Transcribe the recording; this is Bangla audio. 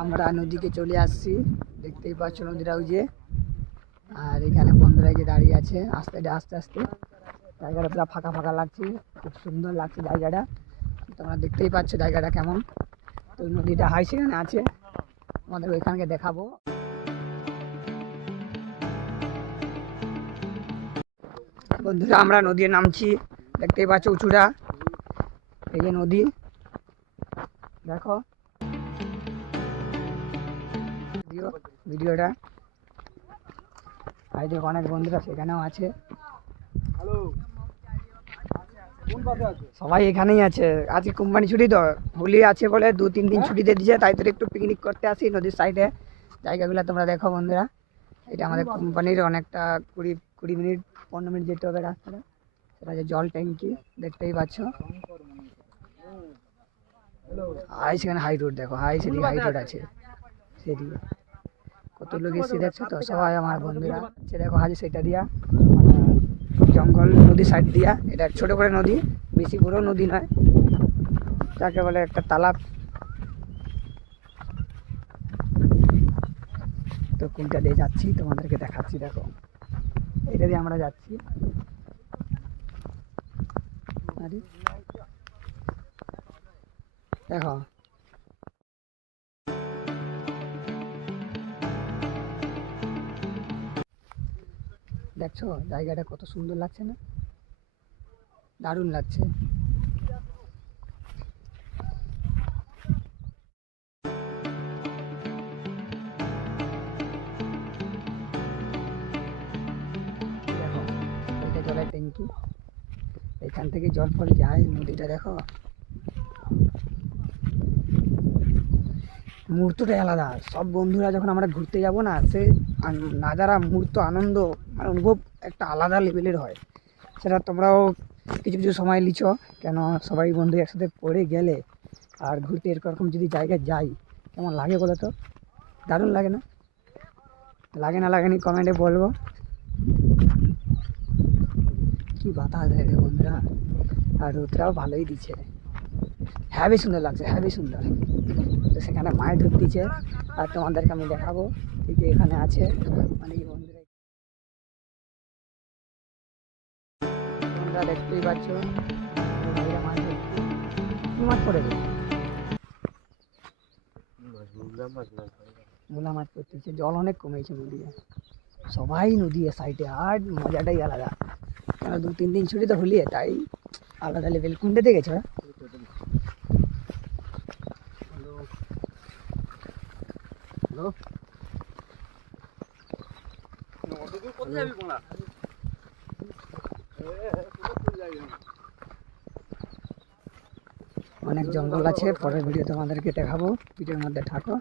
আমরা নদীকে চলে আসছি, দেখতেই পাচ্ছ নদীটা ওই যে। আর এখানে বন্ধুরা যে দাঁড়িয়ে আছে, আস্তে আস্তে আস্তে জায়গাটা পুরো ফাঁকা ফাঁকা লাগছে, খুব সুন্দর লাগছে জায়গাটা। তোমরা দেখতেই পাচ্ছ জায়গাটা কেমন। তো নদীটা হাই সেখানে আছে, আমাদের ওইখানকে দেখাবো। বন্ধুরা আমরা নদীতে নামছি, দেখতেই পাচ্ছ উঁচুটা, এই যে নদী দেখো। ভিডিওটা আর দেখো অনেক বন্ধুরা সেখানেও আছে, সবাই এখানেই আছে। আজকে কোম্পানি ছুটি তো, হোলি আছে বলে 2-3 দিন ছুটিতে দিয়েছে, তাই তো একটু পিকনিক করতে আসি নদীর সাইডে। জায়গাগুলো তোমরা দেখো বন্ধুরা, এটা আমাদের কোম্পানির অনেকটা 20 মিনিট 15 মিনিট যেতে হবে রাস্তাটা। সেটা যে জল ট্যাঙ্কি দেখতেই পাচ্ছ। হাই সেখানে হাই রোড দেখো, হাই রোড আছে সেদিকে। কত লোক এসে দেখছো তো, সবাই আমার বন্ধুরা সে দেখো হাজি সেটা দিয়া জঙ্গল নদী সাইড দিয়া। এটা ছোট করে নদী, বেশি বড় নদী নয়, যাকে বলে একটা তালাব। তো কোনটা দিয়ে যাচ্ছি তোমাদেরকে দেখাচ্ছি, দেখো এটা দিয়ে আমরা যাচ্ছি। দেখো দেখছো জায়গাটা কত সুন্দর লাগছে না, দারুণ লাগছে। দেখো এটা জলের ট্যাঙ্কি, এখান থেকে জল ফল যায় নদীটা। দেখো মুহূর্তটাই আলাদা। সব বন্ধুরা যখন আমরা ঘুরতে যাব না, সে নাজারা মুহূর্ত আনন্দ মানে অনুভব একটা আলাদা লেভেলের হয়। সেটা তোমরাও কিছু কিছু সময় লিছো, কেন সবাই বন্ধু একসাথে পড়ে গেলে আর ঘুরতে এরকম যদি জায়গায় যাই কেমন লাগে বলো তো, দারুণ লাগে না? লাগে না লাগেনি কমেন্টে বলবো। কি বাতাস দেয় রে বন্ধুরা, আর রোদটাও ভালোই দিচ্ছে, হ্যাভি সুন্দর লাগছে, হ্যাভি সুন্দর। তো সেখানে মাছ ধরতেছে, আর তোমাদেরকে আমি দেখাবো ঠিক এখানে আছে অনেক বন্ধুরা। তোমরা দেখতেই পাচ্ছ ভাইরা মাছ ধরছে। কি মাছ পড়েছে? মূলা মাছ পড়তেছে। জল অনেক কমেছে নদীতে, সবাই নদী সাইডে, আর মজাটাই আলাদা। কেন 2-3 দিন ছুটি তো হলি, তাই আলাদা লেভেল। কোনটাতে গেছো? অনেক জঙ্গল আছে, পরের ভিডিও তোমাদেরকে দেখাবো, ভিডিওর মধ্যে থাকো।